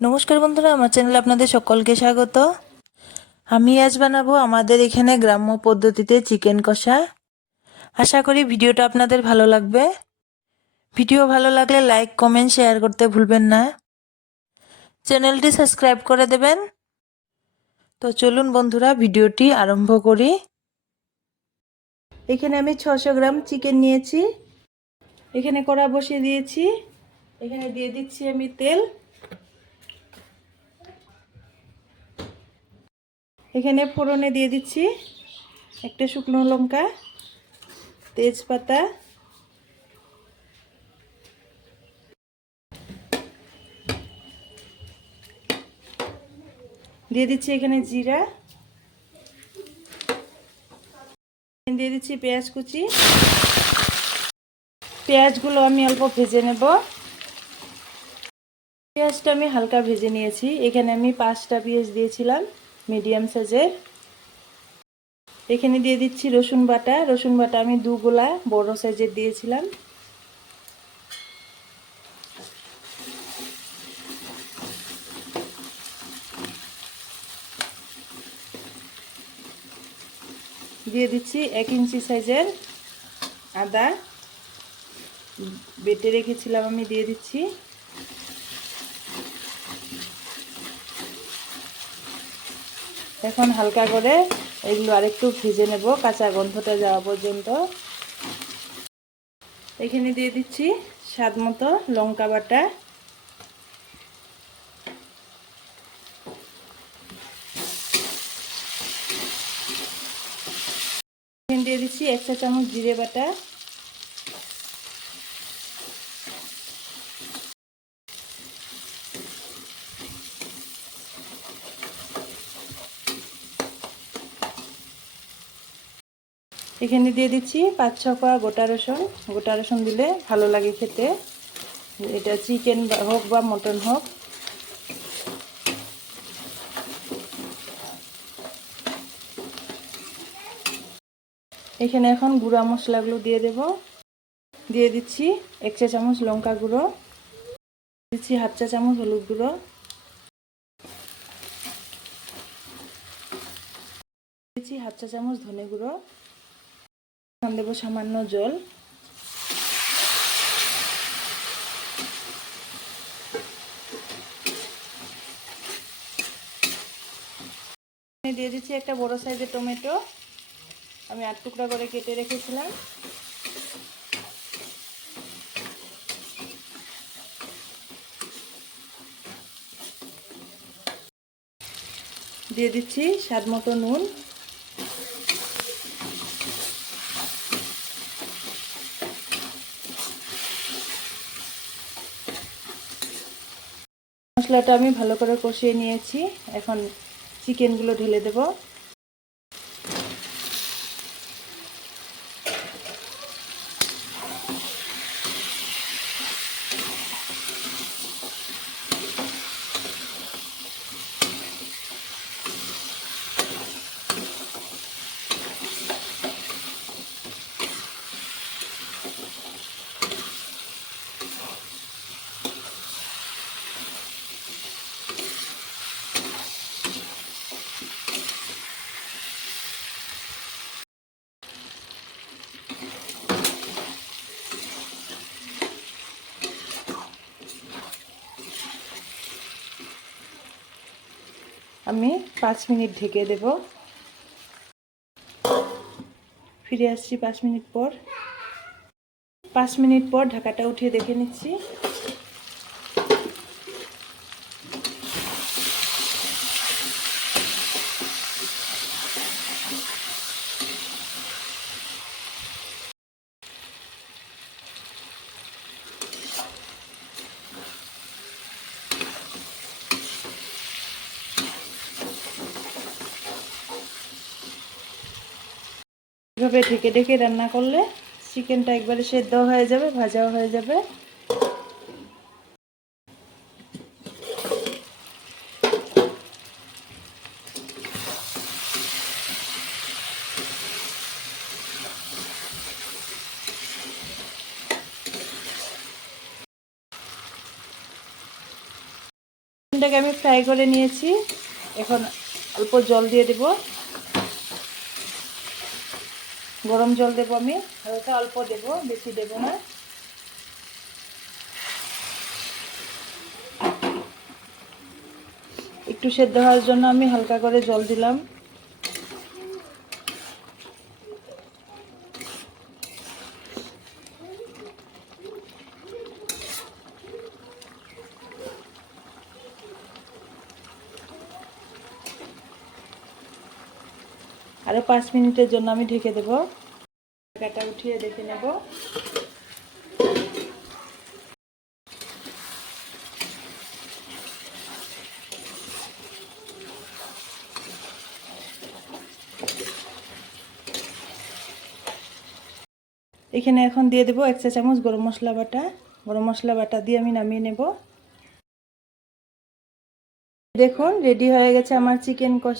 নমস্কার বন্ধুরা, আমার চ্যানেলে আপনাদের সকলকে স্বাগত। আমি আজ বানাবো আমাদের এখানে গ্রাম্য পদ্ধতিতে চিকেন কষা। আশা করি ভিডিওটা আপনাদের ভালো লাগবে। ভিডিও ভালো লাগলে লাইক, কমেন্ট, শেয়ার করতে ভুলবেন না। চ্যানেলটি সাবস্ক্রাইব করে দেবেন। তো চলুন বন্ধুরা, ভিডিওটি আরম্ভ করি। এখানে আমি 600 গ্রাম চিকেন নিয়েছি। এখানে কড়া বসিয়ে দিয়েছি। এখানে দিয়ে দিচ্ছি আমি তেল। এখানে ফোড়নে দিয়ে দিচ্ছি একটা শুকনো লঙ্কা, তেজপাতা, দিয়ে দিচ্ছি এখানে জিরা, দিয়ে দিচ্ছি পেঁয়াজ কুচি। পেঁয়াজগুলো আমি অল্প ভেজে নেব। পেঁয়াজটা আমি হালকা ভেজে নিয়েছি। এখানে আমি 5টা পেঁয়াজ দিয়েছিলাম মিডিয়াম সাইজের। এখানে দিয়ে দিচ্ছি রসুন বাটা। রসুন বাটা আমি 2 গোলা বড় সাইজের দিয়েছিলাম। দিয়ে দিচ্ছি 1 ইঞ্চি সাইজের আদা বেটে রেখেছিলাম, আমি দিয়ে দিচ্ছি। এখন হালকা করে এগুলো আরেকটু ভেজে নেব কাঁচা গন্ধটা যাওয়া পর্যন্ত। এখানে দিয়ে দিচ্ছি স্বাদ মতো লঙ্কা বাটা। এখানে দিয়ে দিচ্ছি 1 চা চামচ জিরে বাটা। এখানে দিয়ে দিচ্ছি 5-6 কোয়া গোটা রসুন। গোটা রসুন দিলে ভালো লাগে খেতে, এটা চিকেন হোক বা মটন হোক। এখানে এখন গুঁড়া মশলাগুলো দিয়ে দেব। দিয়ে দিচ্ছি 1 চা চামচ লঙ্কা গুঁড়ো, দিচ্ছি 1/2 চা চামচ হলুদ গুঁড়ো, দিচ্ছি 1/2 চা চামচ ধনে গুঁড়ো, দেব সামান্য জল। দিয়ে দিচ্ছি একটা বড় সাইজের টমেটো, আমি 8 টুকরা করে কেটে রেখেছিলাম। দিয়ে দিচ্ছি স্বাদ মতো নুন। মশলাটা আমি ভালো করে কষিয়ে নিয়েছি। এখন চিকেনগুলো ঢেলে দেব। আমি 5 মিনিট ঢেকে দেব। ফিরে আসছি 5 মিনিট পর। 5 মিনিট পর ঢাকাটা উঠিয়ে দেখে নিচ্ছি। এভাবে ঢেকে ঢেকে রান্না করলে চিকেনটা একবারে সেদ্ধ হয়ে যাবে, ভাজাও হয়ে যাবে। চিকেনটাকে আমি ফ্রাই করে নিয়েছি। এখন অল্প জল দিয়ে দেব, গরম জল দেব আমি, হালকা অল্প দেব, বেশি দেব না। একটু সেদ্ধ হওয়ার জন্য আমি হালকা করে জল দিলাম। আরও 5 মিনিটের জন্য আমি ঢেকে দেব। ঢাকাটা উঠিয়ে দেখে নেব। এখানে এখন দিয়ে দেব 1 চা চামচ গরম মশলা বাটা। গরম মশলা বাটা দিয়ে আমি নামিয়ে নেব। দেখুন রেডি হয়ে গেছে আমার চিকেন কষা।